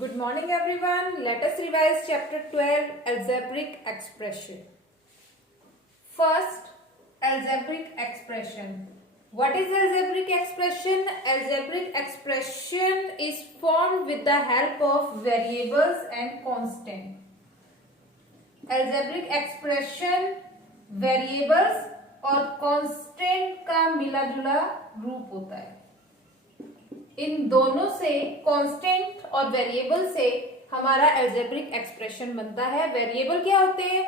Good morning everyone. Let us revise chapter 12 algebraic expression. First, algebraic expression. What is algebraic expression? Algebraic expression is formed with the help of variables and constant. Algebraic expression variables और constant का मिला जुला रूप होता है. इन दोनों से constant और वेरिएबल से हमारा अलजेब्रिक एक्सप्रेशन बनता है. वेरिएबल क्या होते हैं?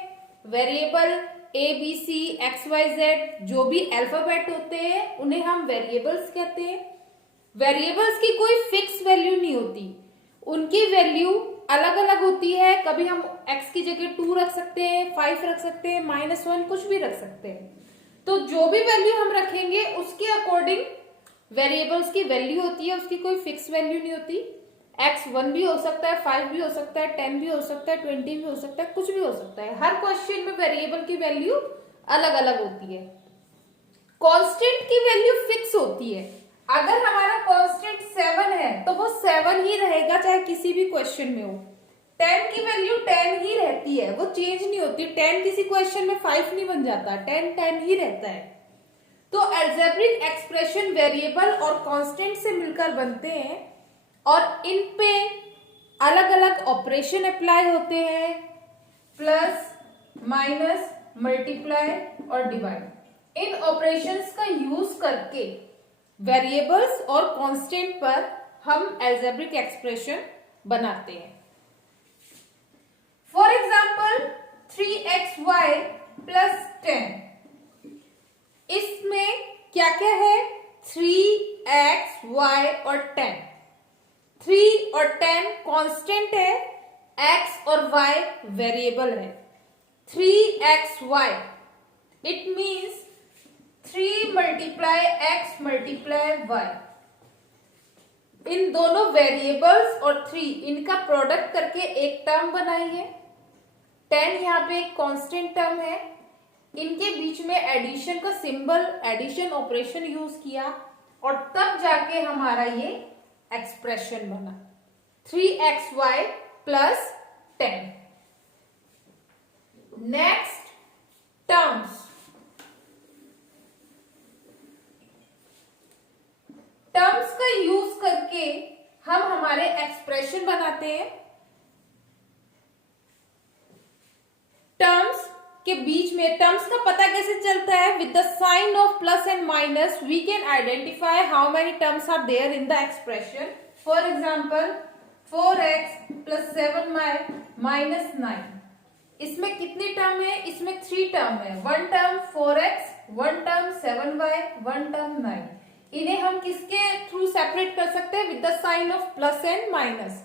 Variable a b c x y z जो भी अल्फाबेट होते हैं उन्हें हम वेरिएबल्स कहते हैं. वेरिएबल्स की कोई फिक्स वैल्यू नहीं होती, उनकी वैल्यू अलग अलग होती है. कभी हम x की जगह 2 रख सकते हैं, 5 रख सकते हैं, -1 कुछ भी रख सकते हैं. तो जो भी वैल्यू हम रखेंगे उसके अकॉर्डिंग वेरिएबल्स की वैल्यू होती है. उसकी कोई फिक्स वैल्यू नहीं होती. x 1 भी हो सकता है, 5 भी हो सकता है, 10 भी हो सकता है, 20 भी हो सकता है, कुछ भी हो सकता है. हर क्वेश्चन में वेरिएबल की वैल्यू अलग अलग होती है. कांस्टेंट की वैल्यू फिक्स होती है. अगर हमारा कांस्टेंट 7 है तो वो 7 ही रहेगा चाहे किसी भी क्वेश्चन में हो. 10 की वैल्यू 10 ही रहती है, वो चेंज नहीं होती. 10 किसी क्वेश्चन में 5 नहीं बन जाता, 10 10 ही रहता है. तो अलजेब्रिक एक्सप्रेशन वेरिएबल और कांस्टेंट से मिलकर बनते हैं और इन पे अलग अलग ऑपरेशन अप्लाई होते हैं. प्लस, माइनस, मल्टीप्लाई और डिवाइड. इन ऑपरेशंस का यूज करके वेरिएबल्स और कांस्टेंट पर हम अलजेब्रिक एक्सप्रेशन बनाते हैं. For example 3xy plus 10. इसमें क्या क्या है? 3x, y और 10. 3 और 10 कांस्टेंट है, x और y वेरिएबल है. 3xy it means 3 multiply x multiply y. इन दोनों वेरिएबल्स और 3 इनका प्रोडक्ट करके एक टर्म बनाई है. 10 यहाँ पे एक कांस्टेंट टर्म है. इनके बीच में एडिशन का सिंबल, एडिशन ऑपरेशन यूज किया और तब जाके हमारा ये एक्सप्रेशन बना 3xy plus 10. Next, terms. Terms का यूज करके हम हमारे एक्सप्रेशन बनाते हैं. टर्म्स के बीच में टर्म्स का पता कैसे चलता है? With the sign of plus and minus we can identify how many terms are there in the expression. For example 4x plus 7y minus 9. इसमें कितनी टर्म है? इसमें 3 टर्म है. 1 term 4x, 1 term 7y, 1 term 9. इन्हें हम किसके through separate कर सकते हैं? With the sign of plus and minus.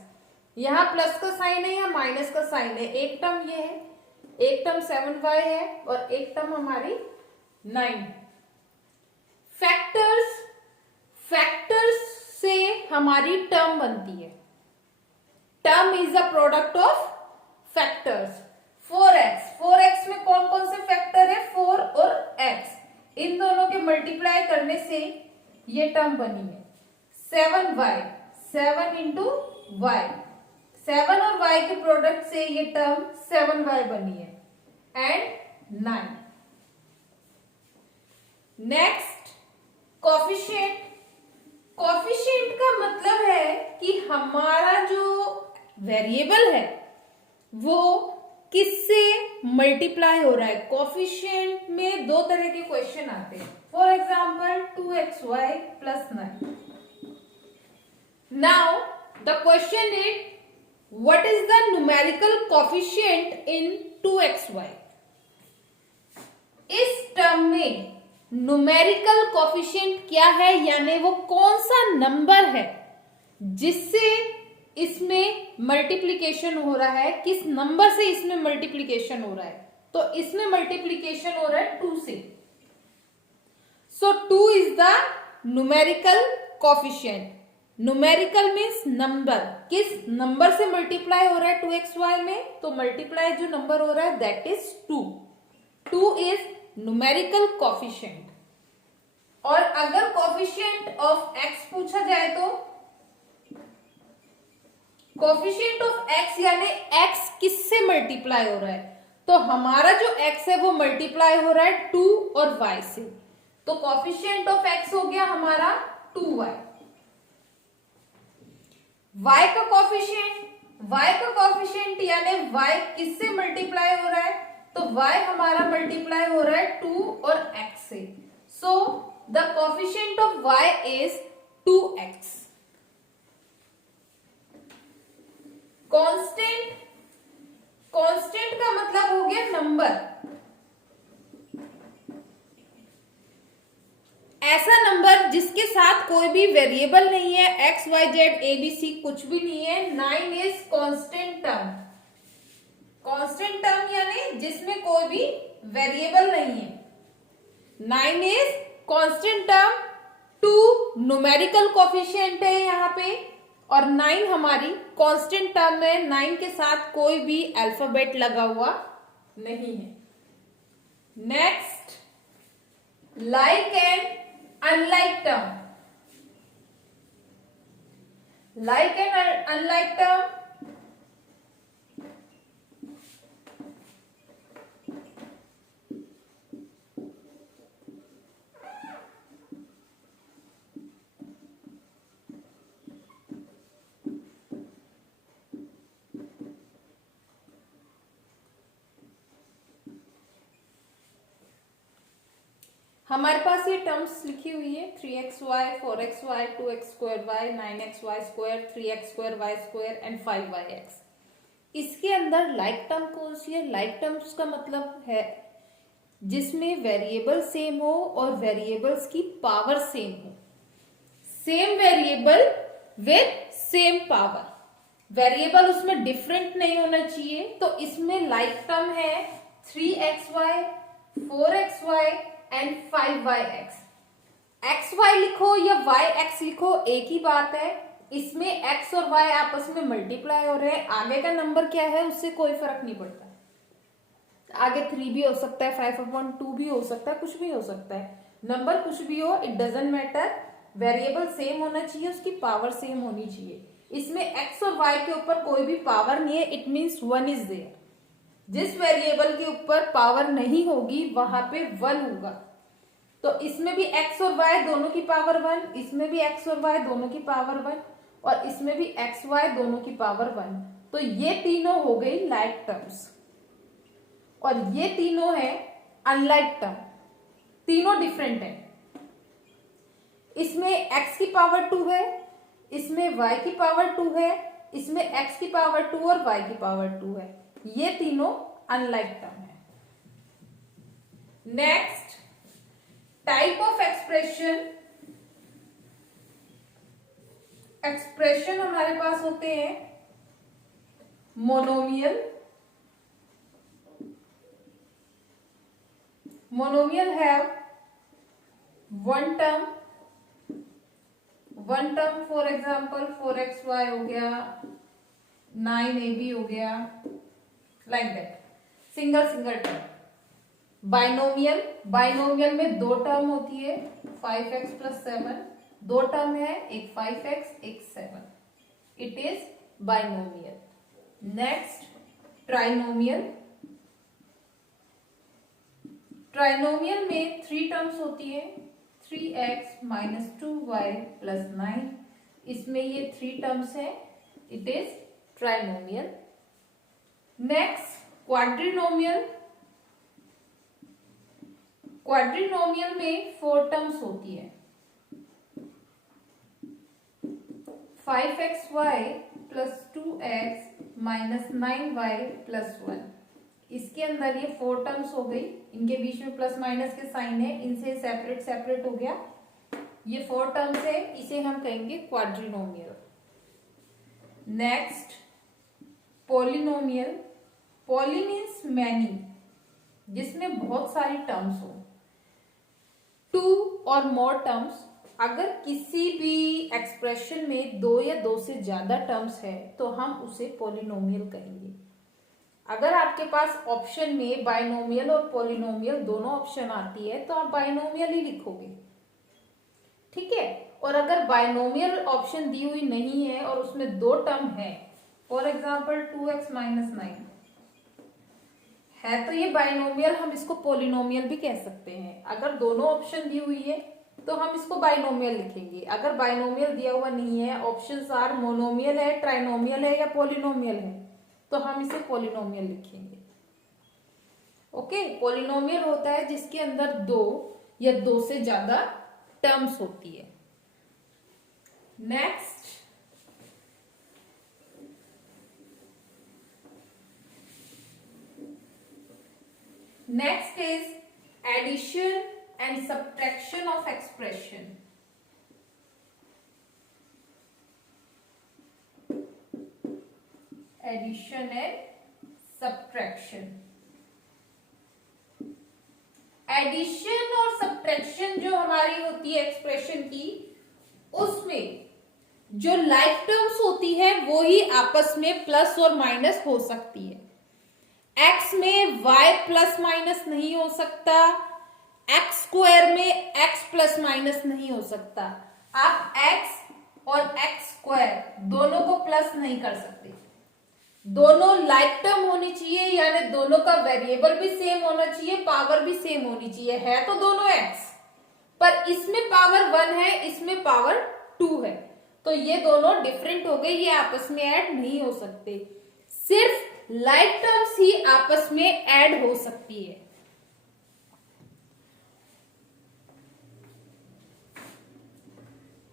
यहाँ प्लस का साइन है, यहाँ माइनस का साइन है. एक टर्म ये है, एक टर्म 7y है और एक टर्म हमारी 9. फैक्टर्स, फैक्टर्स से हमारी टर्म बनती है. Term is the product of factors. 4x, 4x में कौन कौन से फैक्टर है? 4 और x. इन दोनों के मल्टीप्लाई करने से ये टर्म बनी है. 7y, 7 into y. 7 और y के प्रोडक्ट से ये टर्म 7y बनी है. एंड 9. Next, coefficient. कोफिशिएंट का मतलब है कि हमारा जो वेरिएबल है वो किससे मल्टीप्लाई हो रहा है. कोफिशिएंट में 2 तरह के क्वेश्चन आते हैं. For example 2xy plus 9. Now the question is what is the numerical coefficient in 2xy. इस टर्म में न्यूमेरिकल कोफिशिएंट क्या है, यानी वो कौन सा नंबर है जिससे इसमें मल्टीप्लिकेशन हो रहा है. किस नंबर से इसमें मल्टीप्लिकेशन हो रहा है? तो इसमें मल्टीप्लिकेशन हो रहा है 2 से. सो 2 is the numerical coefficient. Numerical means number. किस नंबर से मल्टीप्लाई हो रहा है 2xy में? तो मल्टीप्लाई जो नंबर हो रहा है that is 2. 2 is numerical coefficient. और अगर कोफिशिएंट ऑफ x पूछा जाए तो कोफिशिएंट ऑफ x यानी x किससे मल्टीप्लाई हो रहा है, तो हमारा जो x है वो मल्टीप्लाई हो रहा है 2 और y से, तो कोफिशिएंट ऑफ x हो गया हमारा 2y। y का कोफिशिएंट यानी y किससे मल्टीप्लाई हो रहा है, तो y हमारा मल्टीप्लाई हो रहा है 2 और x से, so the coefficient of y is 2x। Constant का मतलब हो गया नंबर, ऐसा नंबर जिसके साथ कोई भी वेरिएबल नहीं है, x y z a b c कुछ भी नहीं है। 9 is constant term. Constant term यानी जिसमें कोई भी वेरिएबल नहीं है। 9 is constant term. 2 numerical coefficient है यहाँ पे और 9 हमारी कांस्टेंट टर्म है। 9 के साथ कोई भी अल्फाबेट लगा हुआ नहीं है। Next, like and unlike term. Like and unlike term हमारे पास ये टर्म्स लिखी हुई है 3xy, 4xy, 2x²y, 9xy square, 3x² y square and 5yx। इसके अंदर लाइक टर्म कौन सी है? लाइक टर्म्स का मतलब है जिसमें वेरिएबल सेम हो और वेरिएबल्स की पावर सेम हो। Same variable with same power, variable उसमें डिफरेंट नहीं होना चाहिए, तो इसमें लाइक टर्म है 3xy, 4xy and 5yx। xy लिखो या yx लिखो एक ही बात है, इसमें x और y आपस में मल्टीप्लाई हो रहे हैं। आगे का नंबर क्या है उससे कोई फर्क नहीं पड़ता, आगे 3 भी हो सकता है, 5/2 भी हो सकता है, कुछ भी हो सकता है, नंबर कुछ भी हो, it doesn't matter. Variable same होना चाहिए, उसकी पावर सेम होनी चाहिए। इसमें x और y के ऊपर कोई भी पावर नहीं है, इट मीन्स 1 इज देयर। जिस वेरिएबल के ऊपर पावर नहीं होगी वहां पे 1 होगा, तो इसमें भी x और y दोनों की पावर 1, इसमें भी x और y दोनों की पावर 1 और इसमें भी x y दोनों की पावर 1। तो ये तीनों हो गई लाइक टर्म्स और ये तीनों है अनलाइक टर्म, तीनों डिफरेंट है। इसमें x की पावर 2 है, इसमें y की पावर 2 है, इसमें x की पावर 2 और y की पावर 2 है। ये तीनों अनलाइक टर्म है। Next, type of expression. Expression हमारे पास होते हैं monomial. Monomial have one term, for example 4xy हो गया, 9ab हो गया, like that, single term. Binomial में 2 टर्म होती है, 5x + 7, 2 टर्म है, एक 5x एक 7, it is binomial. Next, trinomial. Trinomial में 3 टर्म्स होती है, 3x - 2y + 9, इसमें ये 3 टर्म्स है, इट इज ट्राइनोमियल। नेक्स्ट, क्वाड्रिनोमियल। क्वाड्रिनोमियल में 4 टर्म्स होती है, 5xy + 2x - 9y + 1। इसके अंदर ये 4 टर्म्स हो गई, इनके बीच में प्लस माइनस के साइन है, इनसे सेपरेट हो गया। ये 4 टर्म्स है, इसे हम कहेंगे quadrinomial. Next, polynomial. Poly means many, जिसमें बहुत सारी टर्म्स हो, 2 और मोर टर्म्स। अगर किसी भी एक्सप्रेशन में 2 या 2 से ज्यादा टर्म्स है तो हम उसे पॉलिनोमियल कहेंगे। अगर आपके पास ऑप्शन में बाइनोमियल और पॉलिनोमियल दोनों ऑप्शन आती है तो आप बाइनोमियल ही लिखोगे, ठीक है। और अगर बाइनोमियल ऑप्शन दी हुई नहीं है और उसमें 2 टर्म है फॉर एग्जाम्पल 2x माइनस 9 है तो ये बाइनोमियल, हम इसको पॉलिनोमियल भी कह सकते हैं। अगर दोनों ऑप्शन दी हुई है तो हम इसको बाइनोमियल लिखेंगे। अगर बाइनोमियल दिया हुआ नहीं है, ऑप्शंस आर मोनोमियल है, ट्राइनोमियल है या पॉलिनोमियल है, तो हम इसे पॉलिनोमियल लिखेंगे। ओके, पॉलिनोमियल होता है जिसके अंदर दो या दो से ज्यादा टर्म्स होती है। Next, next is addition and subtraction of expression. Addition and subtraction. Addition और सब्ट्रैक्शन जो हमारी होती है एक्सप्रेशन की, उसमें जो लाइक टर्म्स होती है वो ही आपस में प्लस और माइनस हो सकती है। x में y प्लस माइनस नहीं हो सकता, x स्क्वायर में x प्लस माइनस नहीं हो सकता। आप x और x स्क्वायर दोनों को प्लस नहीं कर सकते। दोनों लाइक टर्म होनी चाहिए, यानी दोनों का वेरिएबल भी सेम होना चाहिए, पावर भी सेम होनी चाहिए। है तो दोनों x, पर इसमें पावर 1 है, इसमें पावर 2 है, तो ये दोनों डिफरेंट हो गए, ये आपस में ऐड नहीं हो सकते। सिर्फ लाइक टर्म्स ही आपस में ऐड हो सकती है।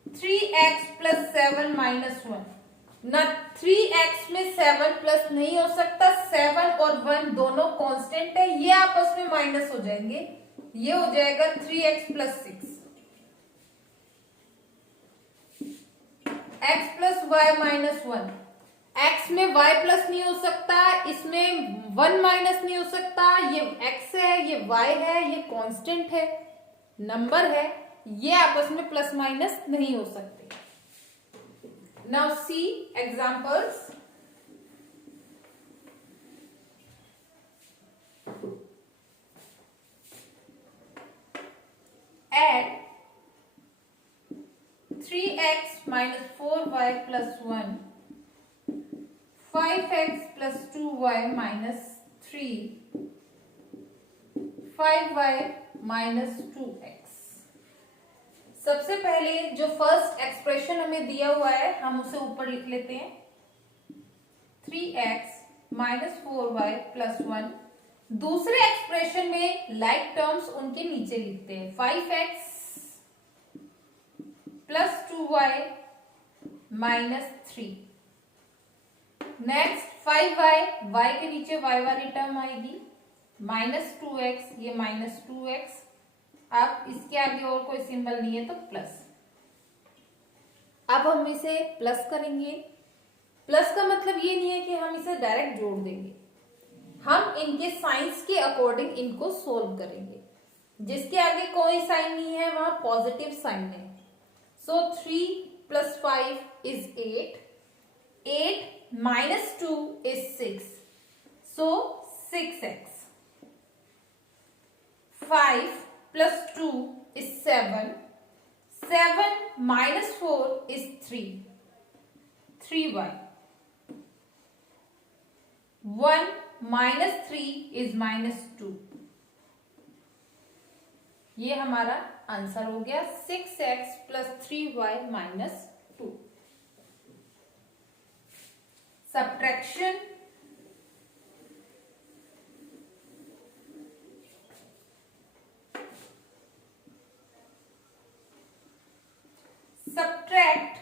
थ्री एक्स प्लस 7 माइनस 1 ना, 3x में 7 प्लस नहीं हो सकता। 7 और 1 दोनों कांस्टेंट है, ये आपस में माइनस हो जाएंगे, ये हो जाएगा 3x plus 6। x plus y minus 1, x में y प्लस नहीं हो सकता, इसमें 1 माइनस नहीं हो सकता। ये x है, ये y है, ये कांस्टेंट है, नंबर है, ये आपस में प्लस माइनस नहीं हो सकते। Now see examples. Add 3x minus 4y plus 1, 5x plus 2y minus 3, 5y minus 2x। सबसे पहले जो फर्स्ट एक्सप्रेशन हमें दिया हुआ है हम उसे ऊपर लिख लेते हैं, 3x माइनस 4y प्लस 1। दूसरे एक्सप्रेशन में लाइक टर्म्स उनके नीचे लिखते हैं, 5x plus 2y minus 3। Next 5y, y के नीचे y वाली टर्म आएगी, माइनस 2x, ये माइनस 2x। अब इसके आगे और कोई सिंबल नहीं है तो प्लस। अब हम इसे प्लस करेंगे। प्लस का मतलब ये नहीं है कि हम इसे डायरेक्ट जोड़ देंगे, हम इनके साइंस के अकॉर्डिंग इनको सोल्व करेंगे। जिसके आगे कोई साइन नहीं है वहां पॉजिटिव साइन है। सो 3 plus 5 is 8, 8 minus 2 is 6, so 6x। 5 plus 2 is 7, 7 minus 4 is 3, 3y। 1 minus 3 is minus 2। ये हमारा आंसर हो गया 6x plus 3y minus 2। Subtraction, subtract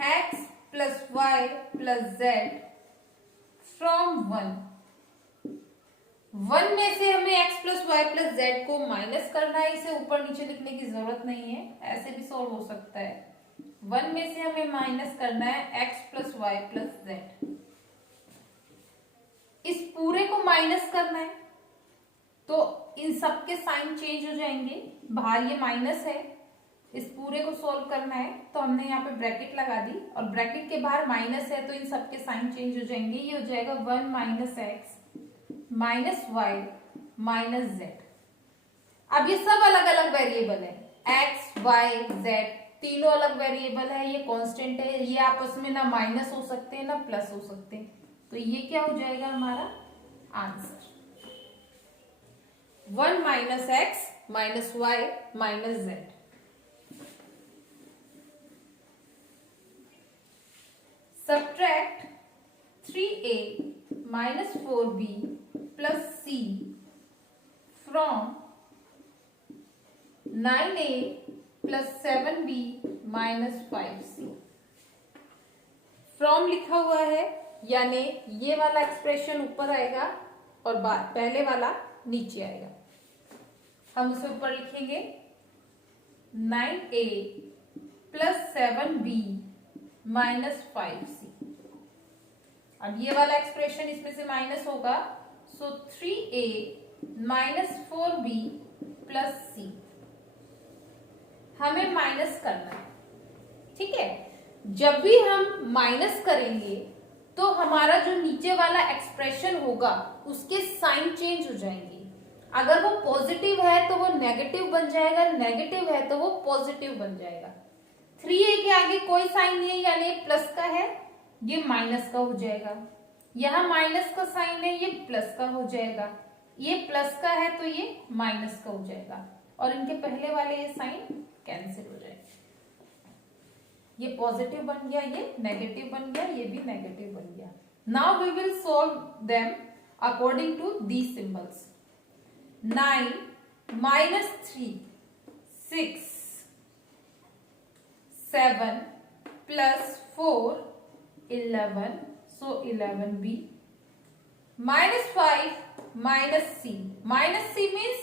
x plus y plus z from 1। 1 में से हमें x plus y plus z को minus करना है, इसे ऊपर नीचे लिखने की जरूरत नहीं है, ऐसे भी सॉल्व हो सकता है। 1 में से हमें माइनस करना है x plus y plus z। इस पूरे को माइनस करना है तो इन सब के साइन चेंज हो जाएंगे, बाहर ये माइनस है, इस पूरे को सोल्व करना है तो हमने यहाँ पे ब्रैकेट लगा दी और ब्रैकेट के बाहर माइनस है तो इन सब के साइन चेंज हो जाएंगे। ये हो जाएगा 1 minus x minus y minus z. अब ये सब अलग अलग वेरिएबल है, एक्स वाई जेड तीनों अलग वेरिएबल है, ये कांस्टेंट है, ये आपस में ना माइनस हो सकते हैं ना प्लस हो सकते हैं, तो ये क्या हो जाएगा हमारा answer 1 minus x minus y minus z. Subtract 3a minus 4b plus c from 9a plus 7b minus 5c। From लिखा हुआ है यानी ये वाला एक्सप्रेशन ऊपर आएगा और पहले वाला नीचे आएगा। हम उसे ऊपर लिखेंगे 9a plus 7b minus 5c। अब ये वाला एक्सप्रेशन इसमें से माइनस होगा, सो 3a minus 4b plus c हमें माइनस करना है। ठीक है, जब भी हम माइनस करेंगे तो हमारा जो नीचे वाला एक्सप्रेशन होगा उसके साइन चेंज हो जाएंगे। अगर वो पॉजिटिव है तो वो नेगेटिव बन जाएगा, नेगेटिव है तो वो पॉजिटिव बन जाएगा। 3a के आगे कोई साइन नहीं है यानी प्लस का है, ये माइनस का हो जाएगा। यहाँ माइनस का साइन है, ये प्लस का हो जाएगा। ये प्लस का है तो ये माइनस का हो जाएगा और इनके पहले वाले ये साइन कैंसिल हो जाएगा। ये पॉजिटिव बन गया, ये नेगेटिव बन गया, ये भी नेगेटिव बन गया। Now we will solve them according to these symbols. 9 minus 3 6 7 plus 4 11, so 11b minus 5 minus c। Minus c means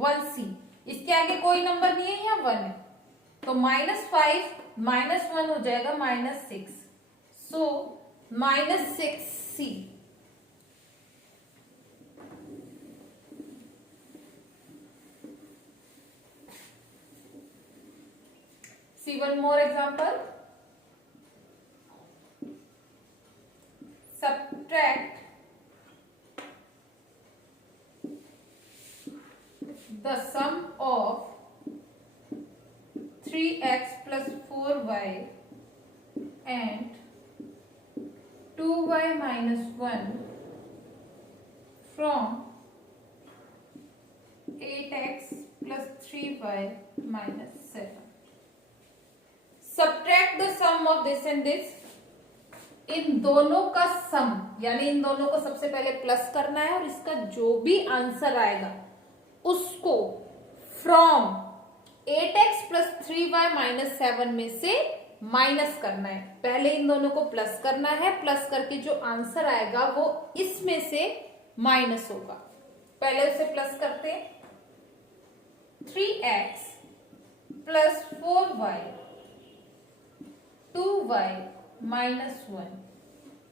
1c, इसके आगे कोई नंबर नहीं है, यहाँ 1 है, तो माइनस 5 माइनस 1 हो जाएगा minus 6, so minus 6c। See one more example. Subtract the sum of 3x plus 4y and 2y minus 1 from 8x plus 3y minus 7. Subtract the sum of this and this। इन दोनों का सम यानी इन दोनों को सबसे पहले plus करना है और इसका जो भी आंसर आएगा उसको from 8x plus 3y minus 7 में से माइनस करना है। पहले इन दोनों को प्लस करना है, प्लस करके जो आंसर आएगा वो इसमें से माइनस होगा। पहले उसे प्लस करते हैं, 3x plus 4y 2y minus 1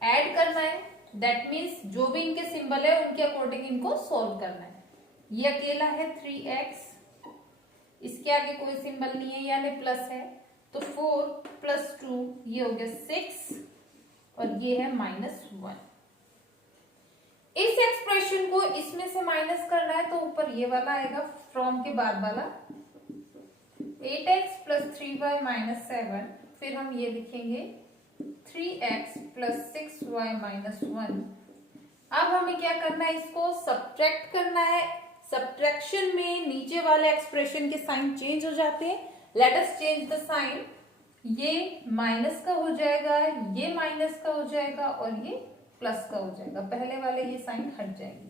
add करना है। दैट मीन्स जो भी इनके सिंबल है उनके अकॉर्डिंग इनको सॉल्व करना है। ये अकेला है 3x, इसके आगे कोई सिंबल नहीं है यानी प्लस है, तो 4 प्लस 2 ये हो गया 6 और ये है माइनस 1। इस एक्सप्रेशन को इसमें से माइनस करना है तो ऊपर ये वाला आएगा फ्रॉम के बाद वाला 8x प्लस 3y माइनस 7, फिर हम ये लिखेंगे 3x प्लस 6y माइनस 1। अब हमें क्या करना है, इसको सब्ट्रैक्ट करना है। सब्ट्रैक्शन में नीचे वाले एक्सप्रेशन के साइन चेंज हो जाते हैं। Let us change the sign. ये माइनस का हो जाएगा, ये माइनस का हो जाएगा और ये प्लस का हो जाएगा। पहले वाले ये साइन हट जाएंगे।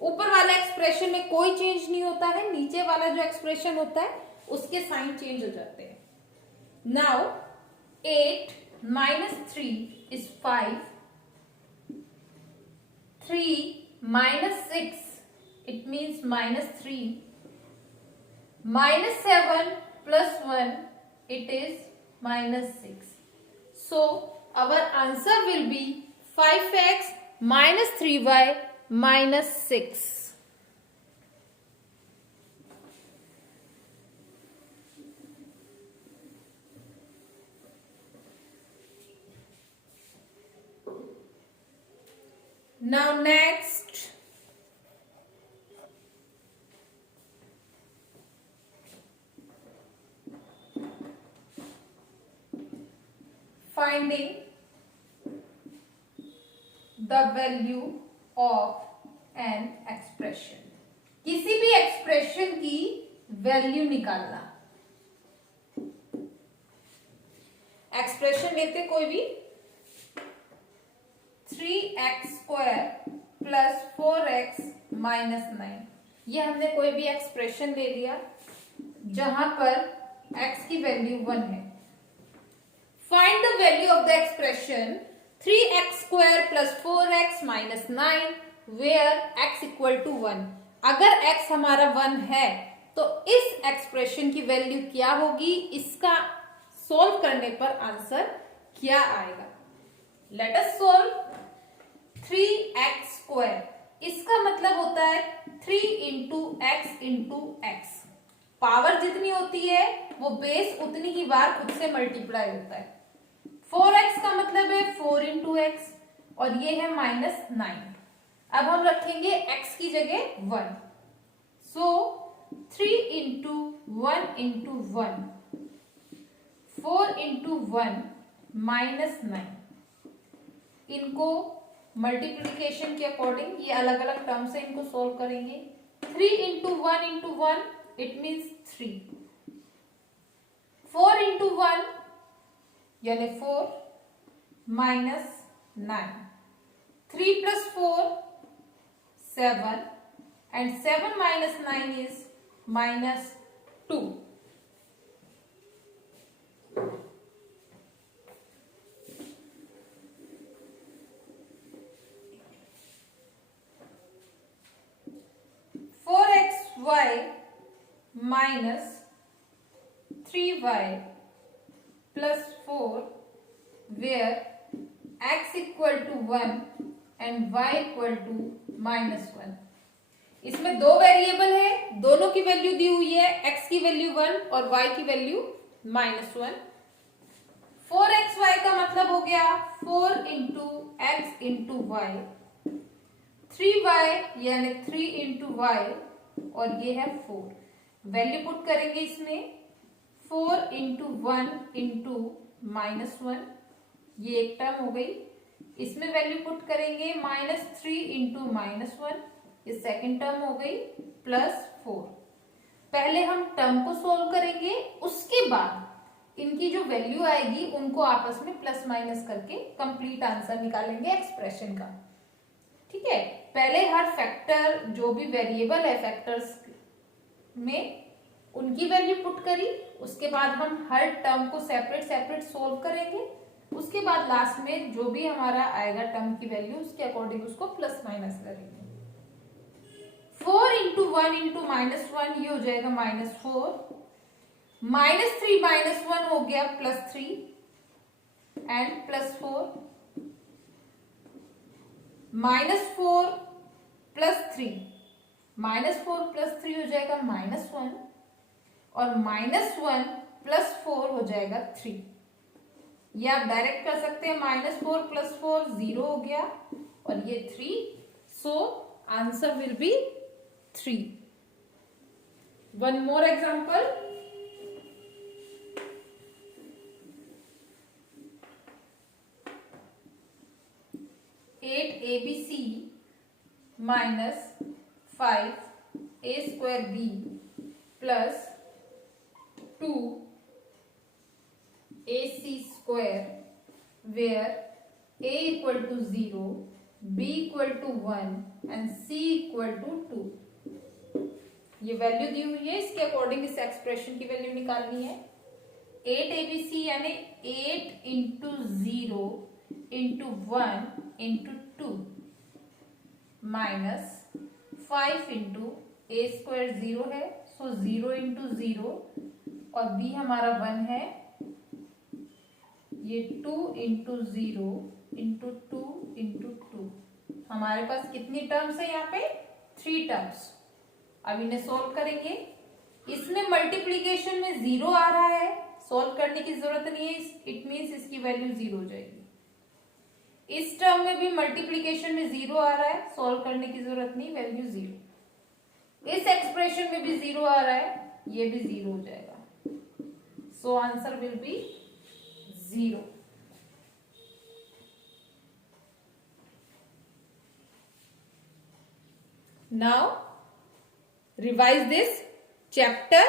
ऊपर वाले एक्सप्रेशन में कोई चेंज नहीं होता है, नीचे वाला जो एक्सप्रेशन होता है उसके साइन चेंज हो जाते हैं। Now 8 minus 3 is 5, 3 minus 6 it means minus 3, minus 7 plus 1 it is minus 6. So our answer will be 5x minus 3y minus 6. Now next, finding the value of an expression, किसी भी expression की value निकालना। Expression लेते कोई भी 3x² plus 4x minus 9, ये हमने कोई भी एक्सप्रेशन ले लिया जहां पर x की वैल्यू 1 है। Find the value of the expression 3x² plus 4x minus 9 where x equal to 1। अगर x हमारा 1 है तो इस एक्सप्रेशन की वैल्यू क्या होगी, इसका सोल्व करने पर आंसर क्या आएगा। लेट अस सोल्व 3x², इसका मतलब होता है 3 into x into x. Power जितनी होती है वो बेस उतनी ही बार खुद से मल्टीप्लाई होता है। 4x का मतलब है 4 इंटू एक्स और ये है माइनस 9। अब हम रखेंगे x की जगह 1, सो 3 इंटू 1 इंटू 1, 4 इंटू 1 माइनस 9। इनको मल्टीप्लीकेशन के अकॉर्डिंग ये अलग अलग टर्म से इनको सोल्व करेंगे। 3 into 1 into 1 it means 3, 4 into 1 यानी 4 minus 9, 3 plus 4 7 and 7 minus 9 is minus 2। y minus 3y plus 4 where x equal to 1 and y equal to minus 1। इसमें दो वेरिएबल है, दोनों की वैल्यू दी हुई है, x की वैल्यू 1 और y की वैल्यू माइनस 1। 4xy का मतलब हो गया 4 into x into Y, 3y यानी 3 इंटू वाई और ये है 4। वैल्यू पुट करेंगे इसमें 4 इंटू 1 इंटू माइनस 1, ये एक टर्म हो गई। इसमें वैल्यू पुट करेंगे माइनस 3 इंटू माइनस 1, ये सेकेंड टर्म हो गई, प्लस 4। पहले हम टर्म को सोल्व करेंगे, उसके बाद इनकी जो वैल्यू आएगी उनको आपस में प्लस माइनस करके कंप्लीट आंसर निकालेंगे एक्सप्रेशन का। ठीक है, पहले हर फैक्टर जो भी वेरिएबल है फैक्टर्स में उनकी वैल्यू पुट करी, उसके बाद हम हर टर्म को सेपरेट सेपरेट सोल्व करेंगे, उसके बाद लास्ट में जो भी हमारा आएगा टर्म की वैल्यू उसके अकॉर्डिंग उसको प्लस माइनस करेंगे। 4 इंटू 1 इंटू माइनस 1 ये हो जाएगा माइनस 4, माइनस 3 माइनस 1 हो गया plus 3 and plus 4, minus 4 plus 3, minus 4 plus 3 हो जाएगा माइनस 1 और माइनस 1 प्लस 4 हो जाएगा 3। ये आप डायरेक्ट कर सकते हैं, माइनस 4 प्लस 4 0 हो गया और ये 3, so answer will be 3। One more example, 8abc minus 5a² b plus 2ac² where a equal to 0, b equal to 1 and c equal to 2। ये वैल्यू दी हुई है, इसके अकॉर्डिंग इस एक्सप्रेशन की वैल्यू निकालनी है। 8abc यानी 8 into 0 into 1 into 2 minus 5 into a² 0 है, सो 0 इंटू 0 और b हमारा 1 है, ये 2 इंटू 0 इंटू 2 इंटू 2। हमारे पास कितनी टर्म्स है यहाँ पे? 3 टर्म्स। अब इन्हें सोल्व करेंगे। इसमें मल्टीप्लीकेशन में 0 आ रहा है, सोल्व करने की जरूरत नहीं है, इट मीन्स इसकी वैल्यू 0 हो जाएगी। इस टर्म में भी मल्टीप्लीकेशन में 0 आ रहा है, सोल्व करने की जरूरत नहीं, वैल्यू 0। इस एक्सप्रेशन में भी 0 आ रहा है, ये भी 0 हो जाएगा, so answer will be 0। Now revise this chapter